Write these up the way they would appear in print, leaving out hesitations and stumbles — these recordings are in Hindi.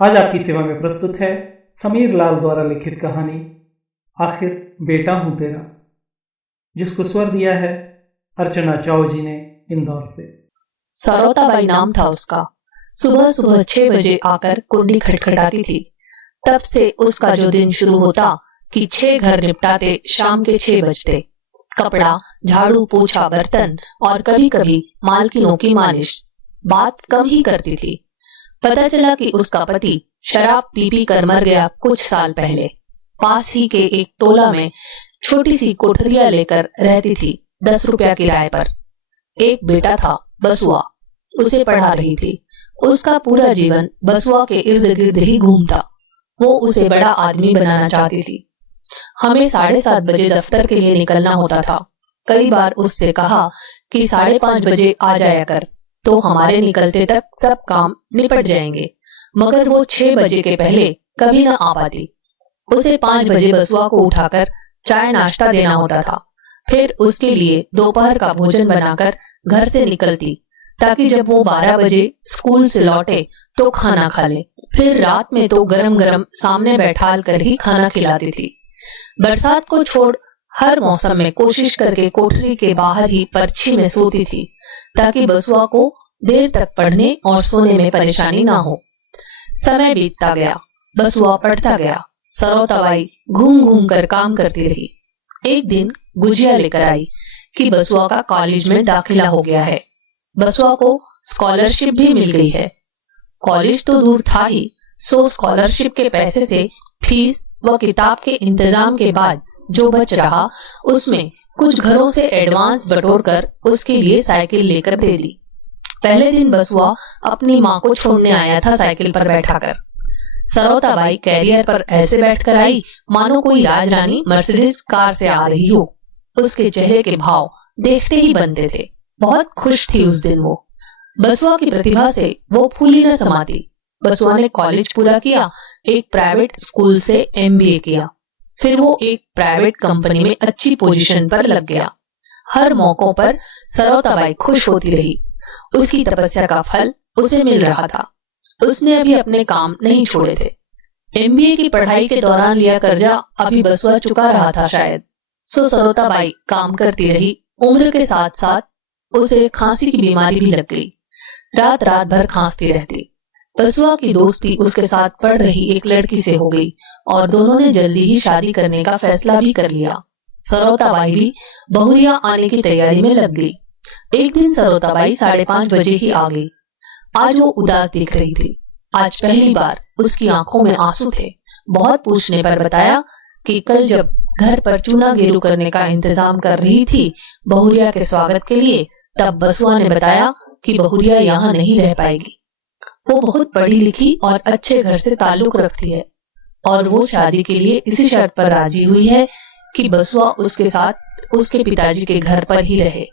आज आपकी सेवा में प्रस्तुत है समीर लाल द्वारा लिखित कहानी आखिर बेटा हूं तेरा, जिसको स्वर दिया है अर्चना चाव जी ने इंदौर से। सरोताबाई नाम था उसका। सुबह सुबह 6 बजे आकर कुंडी खटखटाती थी। तब से उसका जो दिन शुरू होता कि 6 घर निपटाते शाम के 6 बजते। कपड़ा, झाड़ू, पोछा, बर्तन और कभी कभी मालकिनों की मालिश। बात कम ही करती थी। पता चला कि उसका पति शराब पी पी कर मर गया कुछ साल पहले। पास ही के एक टोला में छोटी सी कोठरिया लेकर रहती थी 10 रुपया किराए पर। एक बेटा था बसुआ, उसे पढ़ा रही थी। उसका पूरा जीवन बसुआ के इर्द गिर्द ही घूमता। वो उसे बड़ा आदमी बनाना चाहती थी। हमें 7:30 बजे दफ्तर के लिए निकलना होता था। कई बार उससे कहा कि 5:30 बजे आ जाया कर, तो हमारे निकलते तक सब काम निपट जाएंगे, मगर वो 6 बजे के पहले कभी न आ पाती। उसे 5 बजे बसुआ को उठाकर चाय नाश्ता देना होता था। फिर उसके लिए दोपहर का भोजन बनाकर घर से निकलती, ताकि जब वो 12 बजे स्कूल से लौटे तो खाना खा ले। फिर रात में तो गरम गरम सामने बैठाल कर ही खाना खिलाती थी। बरसात को छोड़ हर मौसम में कोशिश करके कोठरी के बाहर ही पर्ची में सोती थी, ताकि बसुआ को देर तक पढ़ने और सोने में परेशानी ना हो। समय बीतता गया, बसुआ पढ़ता गया। सरोताबाई घूम घूम कर काम करती रही। एक दिन गुजिया लेकर आई कि बसुआ का कॉलेज में दाखिला हो गया है। बसुआ को स्कॉलरशिप भी मिल गई है। कॉलेज तो दूर था ही, सो स्कॉलरशिप के पैसे से फीस व किताब के इंतजाम के बाद जो बच रहा, उसमें कुछ घरों से एडवांस बटोर कर उसके लिए साइकिल लेकर दे दी। पहले दिन बसुआ अपनी माँ को छोड़ने आया था साइकिल पर बैठाकर। सरोताबाई कैरियर पर ऐसे बैठकर आई मानो कोई राजरानी मर्सिडीज कार से आ रही हो। उसके चेहरे के भाव देखते ही बनते थे। बहुत खुश थी उस दिन वो। बसुआ की प्रतिभा से वो फूली न समाती। बसुआ ने कॉलेज पूरा किया, एक प्राइवेट स्कूल से MBA किया। फिर वो एक प्राइवेट कंपनी में अच्छी पोजीशन पर लग गया। हर मौकों पर सरोताबाई खुश होती रही। उसकी तपस्या का फल उसे मिल रहा था। उसने अभी अपने काम नहीं छोड़े थे। MBA की पढ़ाई के दौरान लिया कर्जा अभी बसुआ चुका रहा था शायद। सो सरोताबाई काम करती रही। उम्र के साथ साथ उसे खांसी की बीमारी भी लग गई। रात रात भर खांसती रहती। बसुआ की दोस्ती उसके साथ पढ़ रही एक लड़की से हो गई और दोनों ने जल्दी ही शादी करने का फैसला भी कर लिया। सरोताबाई भी बहुरिया आने की तैयारी में लग गई। एक दिन सरोताबाई 5:30 बजे ही आ गई। आज वो उदास दिख रही थी। आज पहली बार उसकी आंखों में आंसू थे। बहुत पूछने पर बताया कि कल जब घर पर चूना गेरू करने का इंतजाम कर रही थी बहुरिया के स्वागत के लिए, तब बसुआ ने बताया कि बहुरिया यहाँ नहीं रह पाएगी। वो बहुत पढ़ी लिखी और अच्छे घर से ताल्लुक रखती है और वो शादी के लिए इसी शर्त पर राजी हुई है कि बसुआ उसके साथ उसके पिताजी के घर पर ही रहे।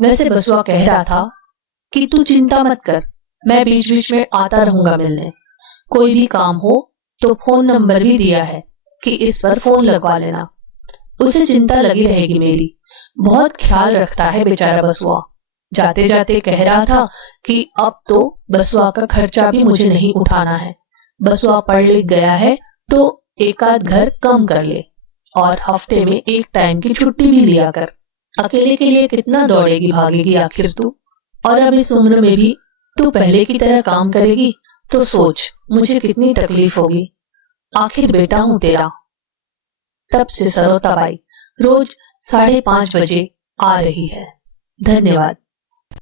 वैसे बसुआ कह रहा था कि तू चिंता मत कर, मैं बीच बीच में आता रहूंगा मिलने। कोई भी काम हो तो फोन नंबर भी दिया है कि इस पर फोन लगवा लेना। उसे चिंता लगी रहेगी मेरी। बहुत ख्याल रखता है बेचारा बसुआ। जाते जाते कह रहा था कि अब तो बसुआ का खर्चा भी मुझे नहीं उठाना है। बसुआ पढ़ लिख गया है तो एक आध घर कम कर ले और हफ्ते में एक टाइम की छुट्टी भी लिया कर। अकेले के लिए कितना दौड़ेगी भागेगी आखिर तू। और अब इस उम्र में भी तू पहले की तरह काम करेगी तो सोच मुझे कितनी तकलीफ होगी। आखिर बेटा हूं तेरा। तब से सरोताबाई रोज 5:30 बजे आ रही है। धन्यवाद।